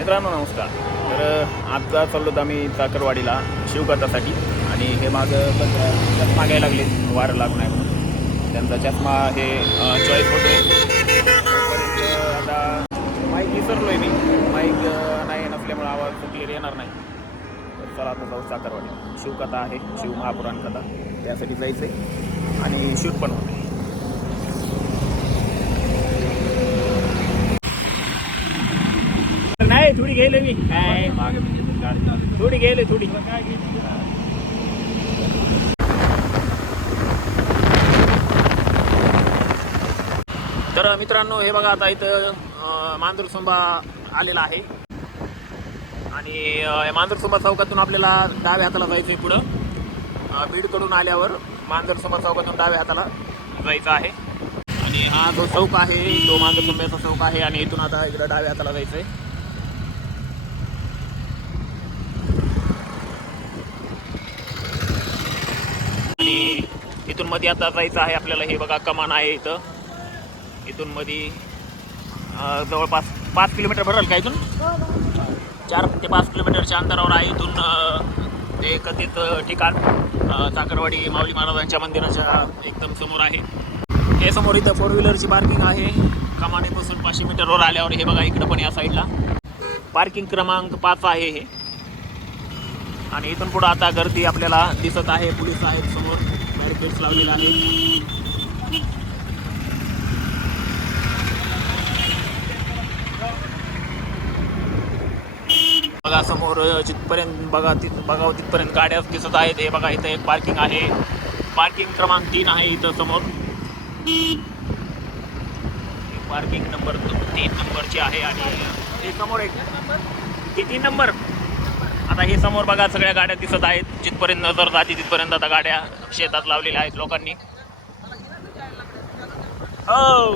मित्रांनो नमस्कार. तर आता चाललो आम्ही चाकरवाडीला शिवकथासाठी. आणि हे माझं चष्मा घ्यायला लागले. वारं लागू नये म्हणून. त्यांचा चष्मा हे चॉईस होतो आता माईक विसरलोय मी. माईक नाही नसल्यामुळे आवाज क्लिअर येणार नाही. तर चला आता जाऊ चाकरवाडी शिवकथा आहे शिव महापुराण कथा. त्यासाठी जायचं आहे आणि शूट पण होते नाही थोडी गेले मी? काय? थोडी गेले थोडी. तर मित्रांनो हे बघा आता इथं मांजरसुंबा आलेला आहे. आणि मांजरसुंबा चौकातून आपल्याला डाव्या हाताला जायचं आहे पुढं बीडकडून आल्यावर मांजरसुंबा चौकातून डाव्या हाताला जायचं आहे. आणि हा जो चौक आहे तो मांजरसुंब्याचा चौक आहे आणि इथून आता इकडं डाव्या हाताला जायचं आहे आणि इथून मध्ये आता जायचं आहे आपल्याला. हे बघा कमान आहे इथं. इथून मध्ये जवळपास पाच किलोमीटर भरल का इथून? चार ते पाच किलोमीटरच्या अंतरावर आहे इथून ते कथित ठिकाण. साखरवाडी चाकरवाडी माऊली महाराजांच्या मंदिराच्या एकदम समोर आहे. हे समोर इथं फोर व्हीलरची पार्किंग आहे. कमानेपासून पाचशे मीटरवर आल्यावर हे बघा इकडं पण या साईडला पार्किंग क्रमांक पाच आहे हे. आणि इथून पुढं आता गर्दी आपल्याला दिसत आहे पोलीस आहेत समोर. बॅरिकेड्स लावलेले आहेत बघा समोर जिथपर्यंत बघा तिथ बघावं तिथपर्यंत गाड्या दिसत आहेत. हे बघा इथं एक पार्किंग आहे. पार्किंग क्रमांक तीन आहे इथं समोर. पार्किंग नंबर तीन नंबरची आहे आणि समोर एक. किती नंबर. आता हे समोर बघा सगळ्या गाड्या दिसत आहेत. जिथपर्यंत नजर जाते तिथपर्यंत आता गाड्या शेतात लावलेल्या आहेत लोकांनी. हो.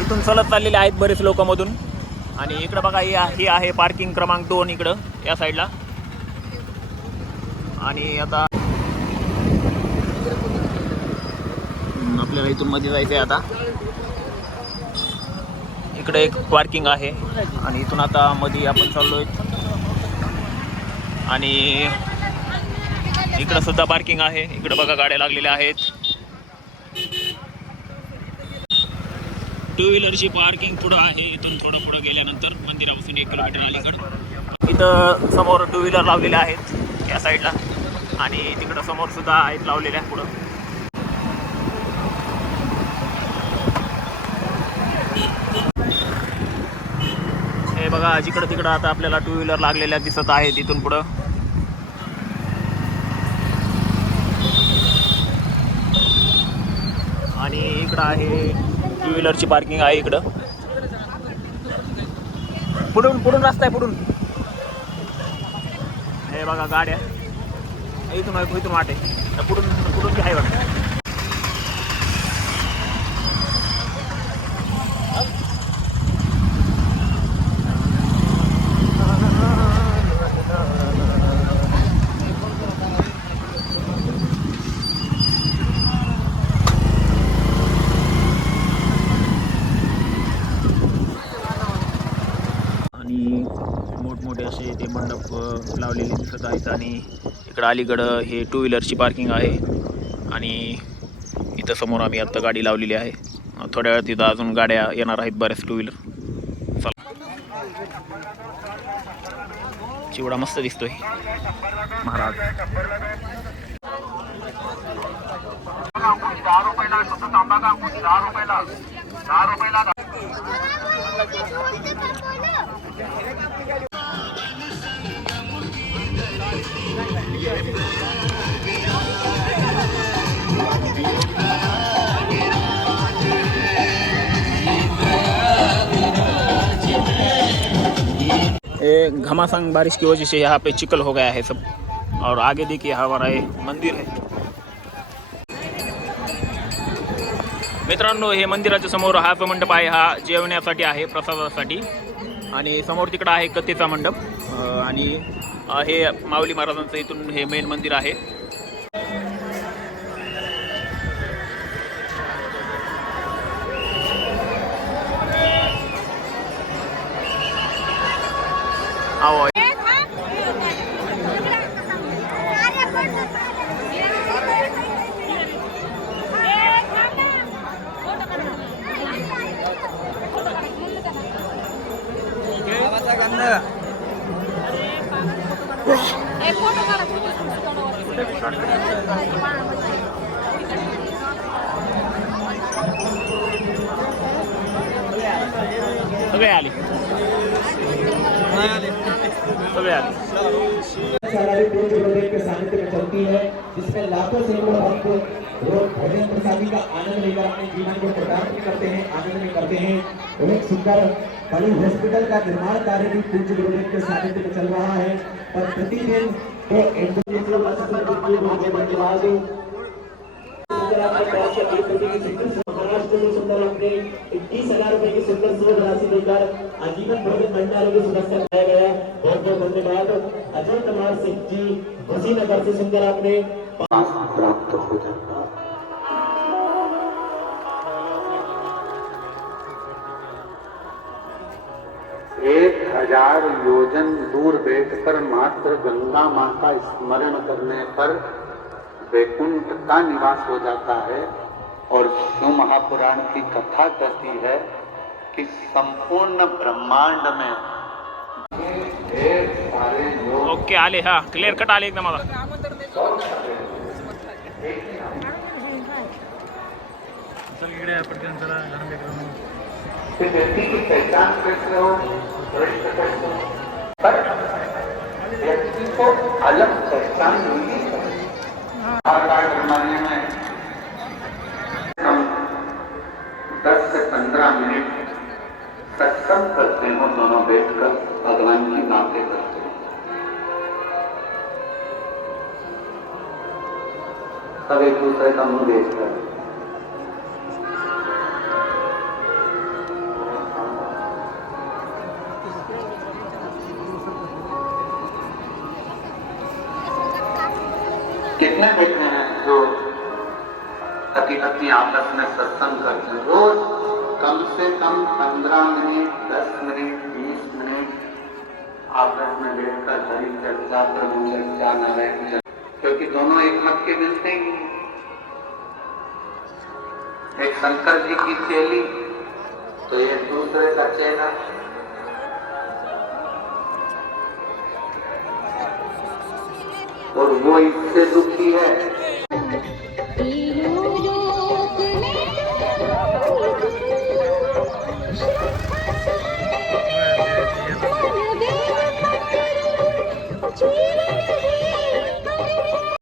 इथून चलत चाललेले आहेत बरेच लोक मधून. आणि इकडं बघा ही ही आहे पार्किंग क्रमांक दोन इकडं या साईडला आणि आता आपल्याला इथून मध्ये जायचं आहे आता. इकडे एक पार्किंग आहे. आणि इथून आता मध्ये आपण चाललोय. आणि इकडं सुद्धा पार्किंग आहे. इकडं बघा गाड्या लागलेल्या आहेत. टू व्हीलरची पार्किंग पुढं आहे. इथून थोडं पुढं गेल्यानंतर मंदिरापासून एक किलोमीटर अलीकडं. इथं समोर टू व्हीलर लावलेल्या आहेत या साईडला आणि तिकडं समोर सुद्धा आहेत लावलेल्या पुढं. हे बघा जिकडं तिकडं आता आपल्याला टू व्हीलर लागलेल्या दिसत आहेत तिथून पुढं. आणि इकडं आहे टू व्हीलरची पार्किंग आहे इकडं. पुढून पुढून रस्ता आहे पुढून. हे बघा गाड्या. इथून इथून वाटे. पुढून पुढून आहे वाटतं आणि ते मंडप लावलेले दिसत आहेत आणि इकडं अलीकडं हे टू व्हीलरची पार्किंग आहे आणि इथं समोर आम्ही आत्ता गाडी लावलेली आहे. थोड्या वेळात तिथं अजून गाड्या येणार आहेत बऱ्याच टू व्हीलर चला. चिवडा मस्त दिसतोय. महाराज. दहा रुपयाला तांबा दहा रुपयाला. दहा रुपयाला ये घमासान बारिश की वजह से यहाँ पे चिकल हो गया है सब। और आगे देखिए हमारा ये मंदिर है। मित्रांनो हे मंदिराच्या समोर हा जो मंडप आहे हा जेवण्यासाठी आहे प्रसादासाठी. आणि समोर तिकडं आहे कथेचा मंडप. आणि हे माऊली महाराजांचं इथून हे मेन मंदिर आहे Yeah. सगळे आले सगळे आले सानिध्य में चलती है जिसमें लाखों सैकड़ों भक्त रोज भजन प्रसादी का आनंद लेकर अपने जीवन को प्रदान करते हैं आनंद में करते हैं एक सुंदर बड़ी हॉस्पिटल का निर्माण कार्य भी पूज्य गुरुदेव के सानिध्य में चल रहा है और प्रतिदिन इक्कीस हज़ार रुपए की सुंदर देकर आजीवन भोजन भंडारों की सुरक्षा कराया गया बहुत बहुत धन्यवाद। अजय कुमार सिंह जी कुशीनगर से सुंदर आपने प्राप्त हो जाता। हजार योजन दूर बैठकर मात्र गंगा माँ का स्मरण करने पर वैकुंठ का निवास हो जाता है। और शिव महापुराण की कथा कहती है कि संपूर्ण ब्रह्मांड में ओके आले हा क्लिअर कट आले एकदम आता. कि व्यक्ति की पहचान कैसे हो भ्रष्ट कैसे हो। पर व्यक्ति को अलग पहचान मिलनी चाहिए में 10 से 15 मिनट सत्संग करते हो दोनों बैठकर भगवान की बातें करते हो। सब एक दूसरे का मुँह देखकर कितने बेटे हैं जो पति पत्नी आपस में सत्संग करते हैं? रोज कम से कम पंद्रह मिनट, दस मिनट, बीस मिनट आपस में बैठकर हरी चर्चा प्रभु चर्चा नारायण चर्चा क्योंकि दोनों एक मत के मिलते ही एक शंकर जी की चेली तो एक दूसरे का चेला Vou do que é.